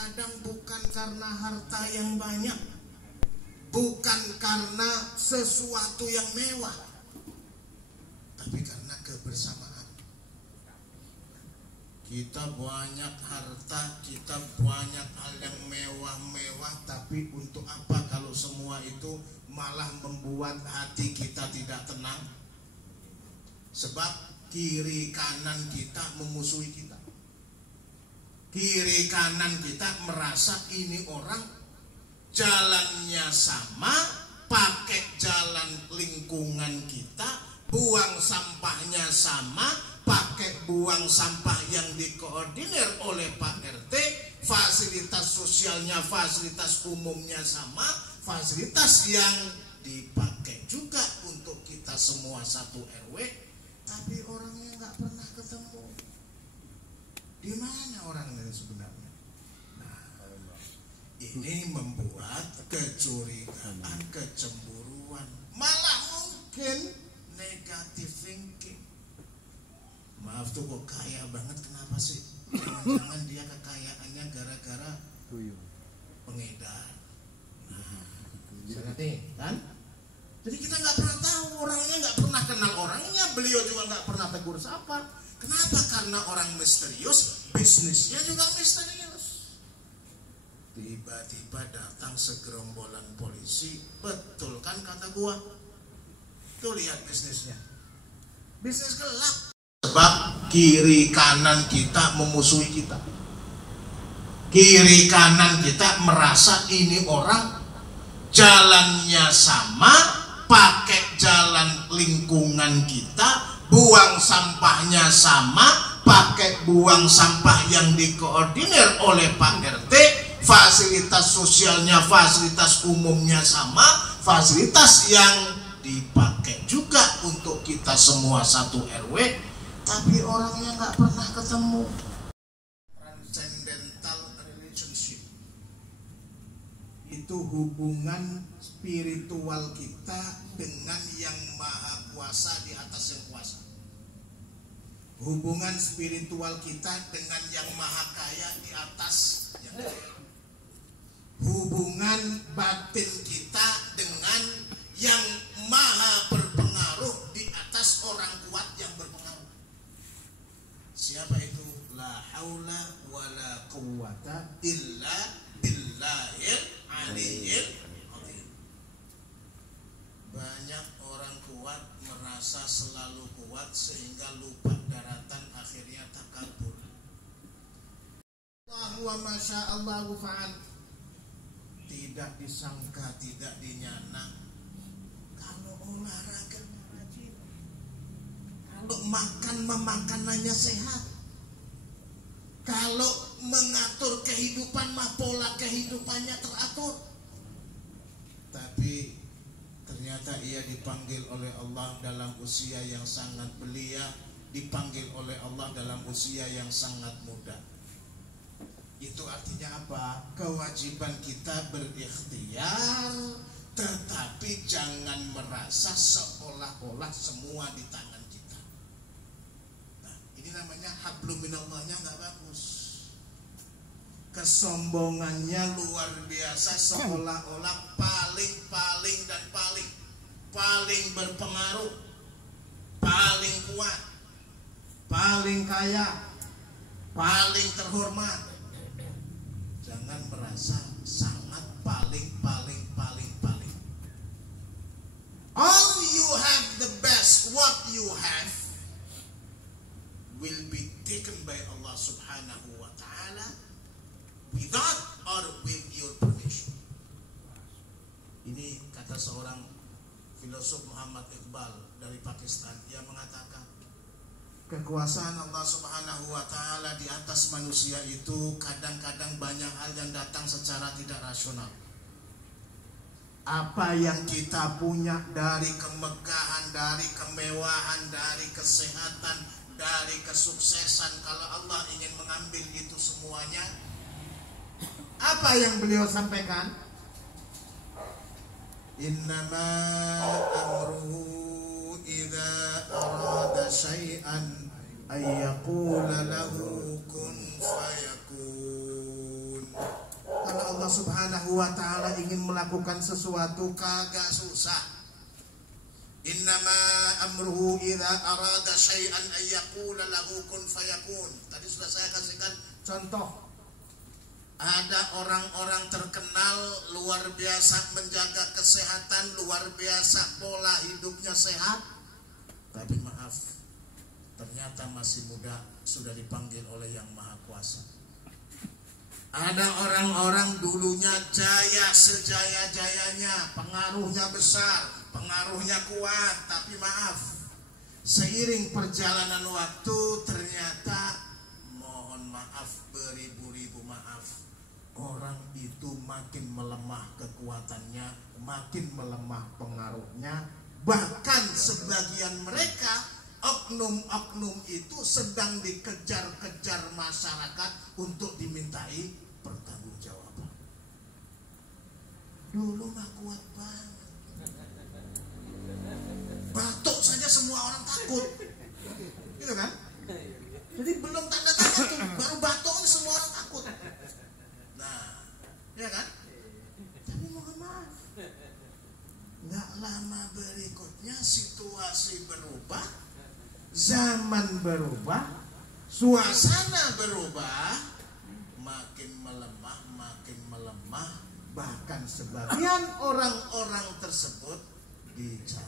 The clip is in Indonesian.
kadang bukan karena harta yang banyak, bukan karena sesuatu yang mewah, tapi karena kebersamaan. Kita banyak harta, kita banyak hal yang mewah-mewah, tapi untuk apa kalau semua itu malah membuat hati kita tidak tenang? Sebab kiri kanan kita memusuhi kita. Kiri kanan kita merasa ini orang jalannya sama, pakai jalan lingkungan kita, buang sampahnya sama, pakai buang sampah yang dikoordinir oleh Pak RT, fasilitas sosialnya, fasilitas umumnya sama, fasilitas yang dipakai juga untuk kita semua satu RW, tapi orangnya nggak pernah ketemu. Di mana orangnya sebenarnya? Nah, ini membuat kecurigaan, kecemburuan, malah mungkin negative thinking. Maaf tuh kok kaya banget, kenapa sih? Jangan-jangan dia kekayaannya gara-gara pengedar. Nah, ngerti kan? Jadi kita nggak pernah tahu orangnya, nggak pernah kenal orangnya. Beliau juga nggak pernah tegur sapa. Kenapa? Karena orang misterius, bisnisnya juga misterius. Tiba-tiba datang segerombolan polisi, betul kan kata gua? Tuh lihat bisnisnya, bisnis gelap. Sebab kiri kanan kita memusuhi kita. Kiri kanan kita merasa ini orang jalannya sama, pakai jalan lingkungan kita, buang sampahnya sama, pakai buang sampah yang dikoordinir oleh Pak RT, fasilitas sosialnya, fasilitas umumnya sama, fasilitas yang dipakai juga untuk kita semua satu RW, tapi orangnya nggak pernah ketemu. Transcendental relationship itu hubungan spiritual kita dengan yang maha kuasa di atas yang kuasa. Hubungan spiritual kita dengan yang maha kaya di atas yang kaya. Hubungan batin kita dengan yang maha berpengaruh di atas orang kuat yang berpengaruh. Siapa itu? La haula wa la quwwata illa billahil aliyyil azim. Banyak orang kuat merasa selalu kuat sehingga lupa daratan, akhirnya takabur. Wa masya Allah fa'al. Tidak disangka, tidak dinyana. Kalau olahraga rajin, kalau makan memakanannya sehat, kalau mengatur kehidupan mah pola kehidupannya teratur. Tapi ternyata ia dipanggil oleh Allah dalam usia yang sangat belia, dipanggil oleh Allah dalam usia yang sangat muda. Itu artinya apa? Kewajiban kita berikhtiar, tetapi jangan merasa seolah-olah semua di tangan kita. Nah, ini namanya hablum minallahnya nggak bagus. Kesombongannya luar biasa, seolah-olah paling dan paling berpengaruh, paling kuat, paling kaya, paling terhormat. Jangan merasa sangat paling. All you have the best, what you have will be taken by Allah subhanahu wa ta'ala without or with your permission. Ini kata seorang filosof Muhammad Iqbal dari Pakistan. Dia mengatakan kekuasaan Allah subhanahu wa ta'ala di atas manusia itu kadang-kadang banyak hal yang datang secara tidak rasional. Apa yang kita punya dari kemegahan, dari kemewahan, dari kesehatan, dari kesuksesan, kalau Allah ingin mengambil itu semuanya, apa yang beliau sampaikan? Innama amruhu idza arada syai'an ay yaqula lahu kun fayakun. Subhanahu wa ta'ala ingin melakukan sesuatu kagak susah. Innama amruhu idza arada syai'an ay yaqula lahu kun fayakun. Tadi sudah saya kasihkan contoh. Ada orang-orang terkenal luar biasa menjaga kesehatan, luar biasa pola hidupnya sehat. Tapi maaf, ternyata masih muda sudah dipanggil oleh Yang Maha Kuasa. Ada orang-orang dulunya jaya sejaya-jayanya, pengaruhnya besar, pengaruhnya kuat, tapi maaf, seiring perjalanan waktu ternyata, mohon maaf, beribu-ribu maaf, orang itu makin melemah kekuatannya, makin melemah pengaruhnya. Bahkan sebagian mereka, oknum-oknum itu sedang dikejar-kejar masyarakat untuk dimintai pertanggungjawaban. Dulu mah kuat banget, batuk saja semua orang takut, gitu kan? Jadi belum tanda-tanda tuh, baru batuk semua orang takut. Nah, ya kan? Tapi mohon maaf, nggak lama berikutnya situasi berubah, zaman berubah, suasana berubah, makin melemah, bahkan sebagian orang-orang tersebut dicabut